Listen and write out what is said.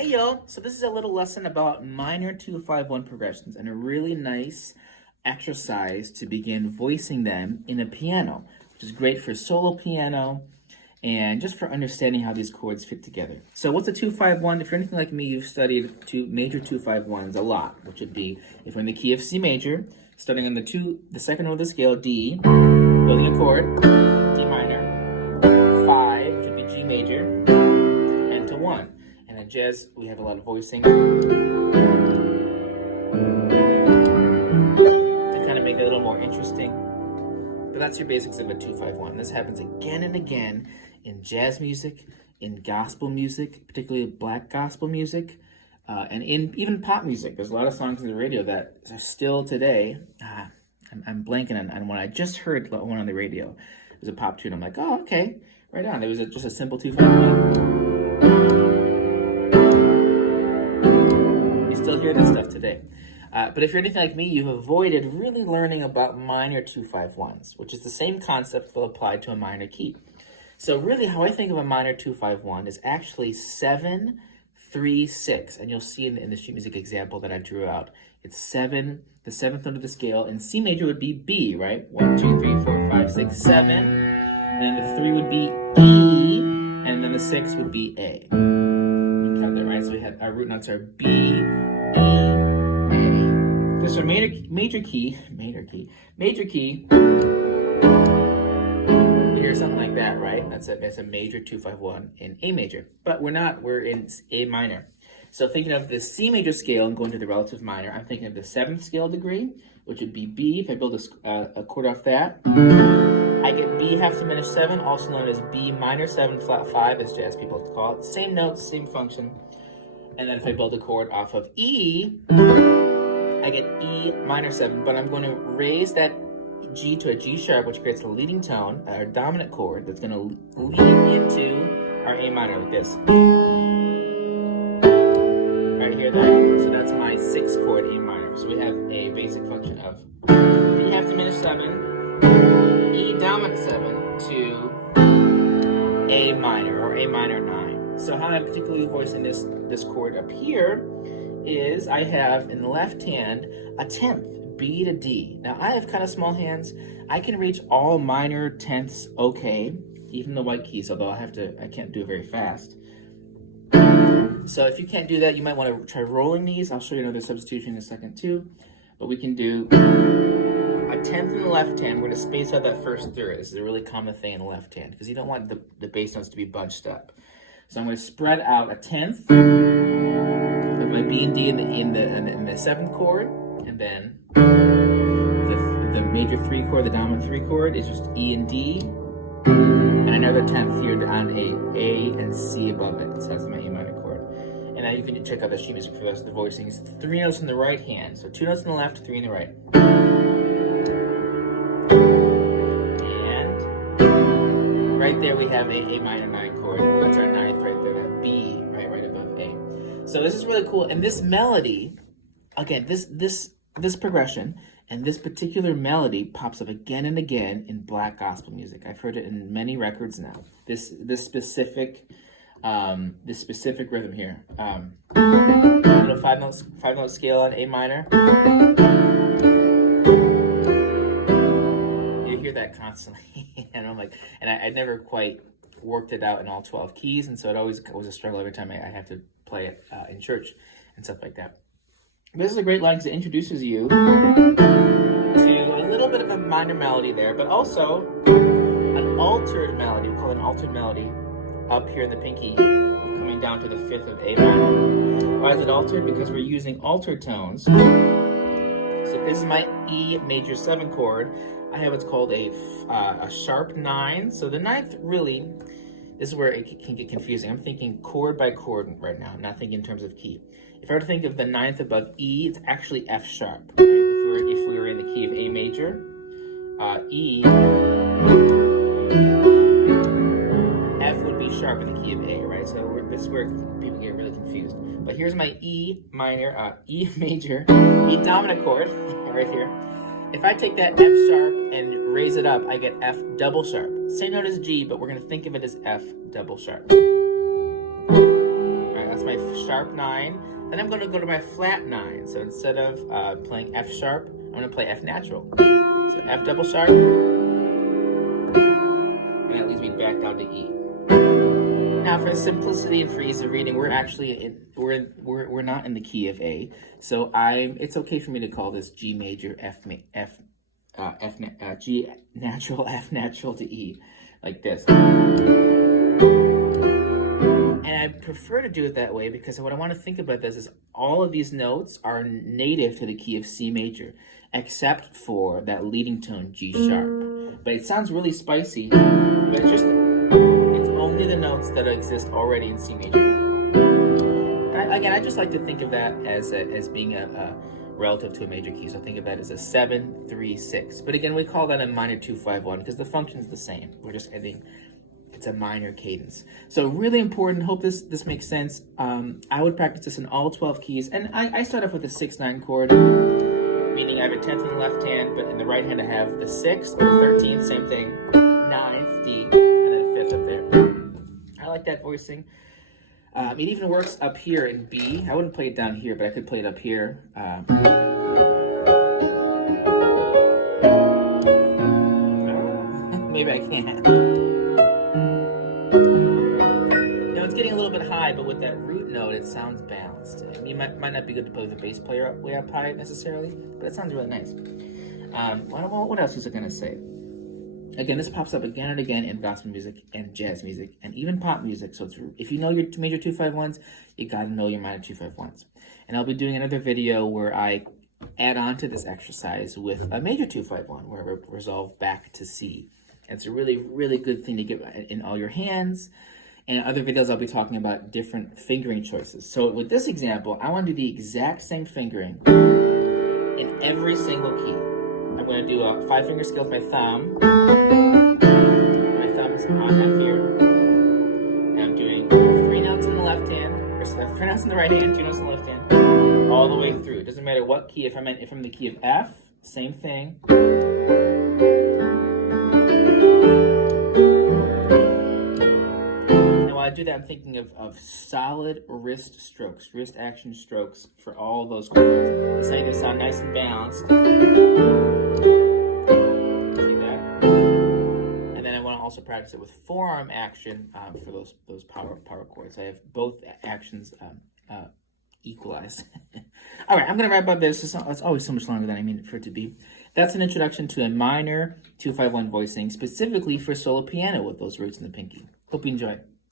Hey y'all, so this is a little lesson about minor 2-5-1 progressions and a really nice exercise to begin voicing them in a piano, which is great for solo piano and just for understanding how these chords fit together. So what's a 2-5-1? If you're anything like me, you've studied major 2-5-1s a lot, which would be, if we're in the key of C major, starting on the second note of the scale, D, building a chord, D minor, 5, which would be G major, and to 1. And in jazz, we have a lot of voicing to kind of make it a little more interesting. But that's your basics of a 2-5-1. This happens again and again in jazz music, in gospel music, particularly black gospel music, and in even pop music. There's a lot of songs on the radio that are still today. I'm blanking on when I just heard one on the radio. It was a pop tune. I'm like, oh, okay, right on. There was just a simple 2-5-1. You still hear this stuff today. But if you're anything like me, you've avoided really learning about minor 2-5-1s, which is the same concept but applied to a minor key. So really how I think of a minor 2-5-1 is actually 7-3-6. And you'll see in the sheet music example that I drew out, it's 7, the 7th note of the scale, and C major would be B, right? 1, 2, 3, 4, 5, 6, 7. And then the 3 would be E, and then the 6 would be A. We count that, right? So we have our root notes are B, E, this is our major key, we hear something like that, right? That's a major 2-5-1 in A major. But we're in A minor. So thinking of the C major scale and going to the relative minor, I'm thinking of the 7th scale degree, which would be B. If I build a chord off that, I get B half diminished 7, also known as B minor 7 flat 5, as jazz people call it. Same notes, same function. And then if I build a chord off of E, I get E minor 7, but I'm going to raise that G to a G sharp, which creates a leading tone, our dominant chord, that's going to lead into our A minor like this. Right, hear that? So that's my 6th chord, A minor. So we have a basic function of B half diminished 7, E dominant 7 to A minor, or A minor 9. So how I'm particularly voicing this chord up here is I have in the left hand a 10th, B to D. Now I have kind of small hands. I can reach all minor 10ths okay, even the white keys, although I can't do it very fast. So if you can't do that, you might want to try rolling these. I'll show you another substitution in a second too. But we can do a 10th in the left hand. We're going to space out that first third. This is a really common thing in the left hand because you don't want the bass notes to be bunched up. So I'm going to spread out a 10th of my B and D in the 7th chord, and then the major 3 chord, the dominant 3 chord, is just E and D, and another 10th here on A and C above it. So that's my A minor chord. And now you can check out the sheet music for the rest of the voicings. 3 notes in the right hand, so 2 notes in the left, 3 in the right. And right there we have a minor 9 chord. That's our 9th right there, that B right above A. So this is really cool. And this melody, again, this progression and this particular melody pops up again and again in black gospel music. I've heard it in many records now. This specific rhythm here. Little 5-note scale on A minor. You hear that constantly, and I'm like, and I never quite worked it out in all 12 keys, and so it always was a struggle every time I have to play it in church and stuff like that. This is a great line because it introduces you to a little bit of a minor melody there, but also an altered melody. We call it an altered melody up here in the pinky, coming down to the 5th of A minor. Why is it altered? Because we're using altered tones. So if this is my E major 7 chord, I have what's called a sharp 9. So the 9th really, this is where it can get confusing. I'm thinking chord by chord right now, not thinking in terms of key. If I were to think of the 9th above E, it's actually F sharp. Right? If we were in the key of A major, E, F would be sharp in the key of A, right? So this is where people get really confused. But here's my E minor, E major, E dominant chord right here. If I take that F sharp and raise it up, I get F double sharp. Same note as G, but we're going to think of it as F double sharp. All right, that's my sharp 9. Then I'm going to go to my flat 9. So instead of playing F sharp, I'm going to play F natural. So F double sharp, and that leads me back down to E. Now, for simplicity and for ease of reading, we're actually we're not in the key of A. So it's okay for me to call this G major G natural F natural to E, like this. And I prefer to do it that way because what I want to think about this is all of these notes are native to the key of C major, except for that leading tone G sharp. But it sounds really spicy, but it's only the notes that exist already in C major. Again, I just like to think of that as being a relative to a major key. So think of that as a 7, 3, 6. But again, we call that a minor 2, 5, 1 because the function's the same. We're just adding. It's a minor cadence. So really important. Hope this makes sense. I would practice this in all 12 keys. And I start off with a 6-9 chord, meaning I have a 10th in the left hand, but in the right hand I have the 6th or the 13th, same thing, 9th, D, and then a 5th up there. I like that voicing. It even works up here in B. I wouldn't play it down here, but I could play it up here. Maybe I can't. It's getting a little bit high, but with that root note, it sounds balanced. I mean, it might not be good to play with the bass player way up high necessarily, but it sounds really nice. What else was I going to say? Again, this pops up again and again in gospel music and jazz music and even pop music. So if you know your major 2-5-1s, you got to know your minor 2-5-1s. And I'll be doing another video where I add on to this exercise with a major 2-5-1, where we resolve back to C. And it's a really, really good thing to get in all your hands. And in other videos, I'll be talking about different fingering choices. So with this example, I want to do the exact same fingering in every single key. I'm going to do a 5-finger scale with my thumb. My thumb is on F here. And I'm doing 3 notes in the left hand, or 3 notes in the right hand, 2 notes in the left hand, all the way through. It doesn't matter what key. If I'm in the key of F, same thing. I do that, I'm thinking of solid wrist strokes, wrist action strokes for all those chords. It's making them sound nice and balanced. See that? And then I want to also practice it with forearm action for those power chords. I have both actions equalized. All right, I'm going to wrap up this. It's always so much longer than I mean for it to be. That's an introduction to a minor 2-5-1 voicing, specifically for solo piano with those roots in the pinky. Hope you enjoy.